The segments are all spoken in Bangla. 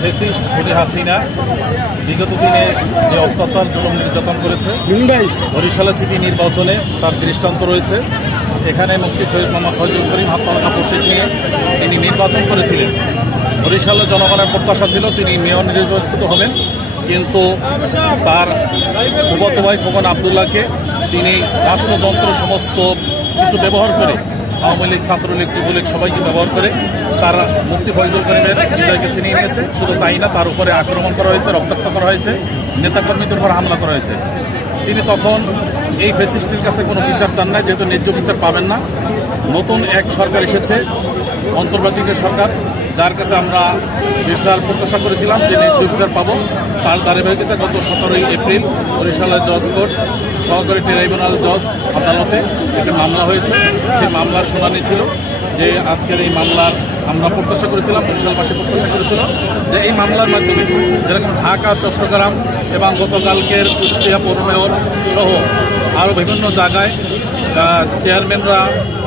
ফ্যাসিস্ট খুনি হাসিনা বিগত দিনে যে অত্যাচার জুলুম নির্যাতন করেছে, বরিশালে সিটি নির্বাচনে তার দৃষ্টান্ত রয়েছে। এখানে মুফতি সৈয়দ মোহাম্মদ ফয়জুল করিম হাতমালাকা প্রতীক নিয়ে তিনি নির্বাচন করেছিলেন। বরিশালের জনগণের প্রত্যাশা ছিল তিনি মেয়র নির্বাচিত হবেন, কিন্তু তার ফুফাতো ভাই খোকন আবদুল্লাহকে তিনি রাষ্ট্রযন্ত্র সমস্ত কিছু ব্যবহার করে, আওয়ামী লীগ, ছাত্রলীগ, যুবলীগ সবাইকে ব্যবহার করে তারা মুফতি ফয়জুল করিমের বিজয়কে ছিনিয়ে নিয়েছে। শুধু তাই না, তার উপরে আক্রমণ করা হয়েছে, রক্তাক্ত করা হয়েছে, নেতাকর্মীদের উপর হামলা করা হয়েছে। তিনি তখন এই ফ্যাসিস্টের কাছে কোনো বিচার চান না, যেহেতু ন্যায্য বিচার পাবেন না। নতুন এক সরকার এসেছে, অন্তর্বর্তীকালীন সরকার, যার কাছে আমরা বিচার প্রত্যাশা করেছিলাম যে ন্যায্য বিচার পাবো। তার ধারাবাহিকতা গত 17 এপ্রিল বরিশালের জজ কোর্ট সহকারী ট্রাইব্যুনাল জজ আদালতে একটা মামলা হয়েছে। সেই মামলার শুনানি ছিল যে আজকের এই মামলার আমরা প্রত্যাশা করেছিলাম, বরিশালবাসী প্রত্যাশা করেছিল যে এই মামলার মাধ্যমে যেরকম ঢাকা, চট্টগ্রাম এবং গতকালকের কুষ্টিয়া পৌর মেয়র সহ আরও বিভিন্ন জায়গায় চেয়ারম্যানরা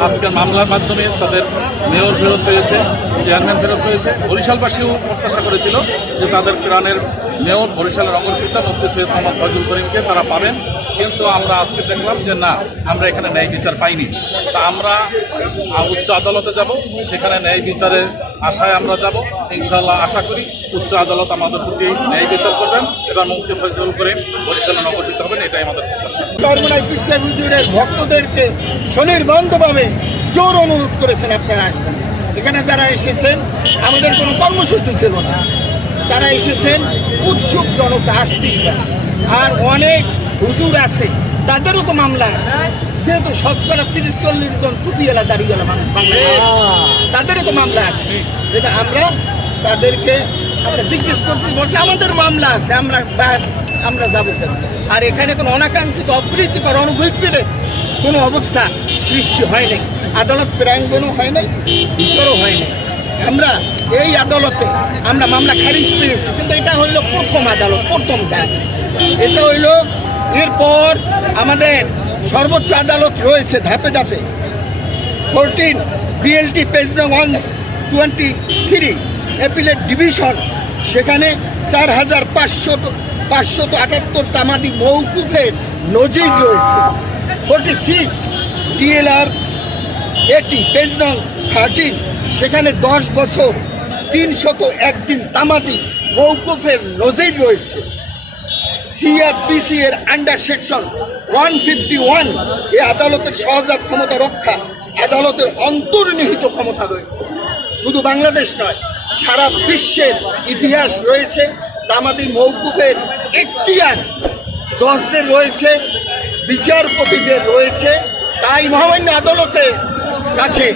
আজকের মামলার মাধ্যমে তাদের মেয়র ফেরত পেয়েছে, চেয়ারম্যান ফেরত পেয়েছে। বরিশালবাসীও প্রত্যাশা করেছিল যে তাদের প্রাণের মেয়র বরিশালের অগ্রপিতা মুফতি সৈয়দ মোহাম্মদ ফয়জুল করিমকে তারা পাবেন, কিন্তু আমরা আজকে দেখলাম যে না, আমরা এখানে ন্যায় বিচার পাইনি। তা আমরা উচ্চ আদালতে যাব, সেখানে ন্যায় বিচারের আশায় আমরা যাব। ইনশাআল্লাহ আশা করি উচ্চ আদালত আমাদের প্রতি ন্যায় বিচার করবেন এবং মুফতি ফয়জুল করিম বরিশালে নগরীত হবেন, এটাই আমাদের প্রত্যাশা। চরমোনাই বিশ্ব হুজুরের ভক্তদেরকে স্বনির্বন্ধভাবে জোর অনুরোধ করেছেন আপনারা আসবেন। এখানে যারা এসেছেন, আমাদের কোনো কর্মসূচি ছিল না, তারা এসেছেন উৎসুক জনতা, আসতেই পারে। আর অনেক হুজুর আছে, তাদেরও তো মামলা আছে, যেহেতু শতকরা 30-40 জন টুপিওয়ালা দাড়িওয়ালা মানুষ বাংলাদেশে, তাদেরও তো মামলা আছে। যেটা তাদেরকে আমরা জিজ্ঞেস করছি, বলছে আমাদের মামলা আছে, আমরা যাবো কেন। আর এখানে কোনো অনাকাঙ্ক্ষিত অপ্রীতিকর অনুভূতির কোনো অবস্থা সৃষ্টি হয় নাই, আদালত প্রাঙ্গণও হয় নাই, ভিতরও হয় নাই। আমরা এই আদালতে আমরা মামলা খারিজ পেয়েছি, কিন্তু এটা হইল প্রথম আদালত, প্রথম দায়। এটা হইল এরপর আমাদের সর্বোচ্চ আদালত রয়েছে ধাপে ধাপে। 14 BLT পেজ নং 123 অ্যাপিলেট ডিভিশন, সেখানে 4578 তামাদি মৌকুফের নজির রয়েছে। 46 DLR 80 পেজ নং 13, সেখানে 10 বছর 301 দিন তামাদি মৌকুফের নজির রয়েছে। CRPC এর আন্ডার সেকশন 151 এ আদালতের সহজাত ক্ষমতা রক্ষা, আদালতের অন্তর্নিহিত ক্ষমতা রয়েছে। শুধু বাংলাদেশ নয়, সারা বিশ্বের ইতিহাস রয়েছে। তামাদি মৌকুফের এখতিয়ার জজদের রয়েছে, বিচারপতিদের রয়েছে। তাই মহামান্য আদালতের কাছে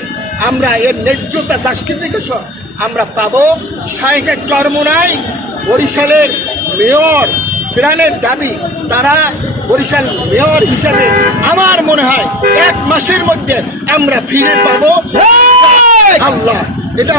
আমরা এর ন্যায্যতা জাস্টিফিকেশন আমরা পাবো। শাইখের চরমোনাই বরিশালের মেয়র প্রাণের দাবি, তারা বরিশাল মেয়র হিসেবে আমার মনে হয় 1 মাসের মধ্যে আমরা ফিরে পাবো। আল্লাহ, এটা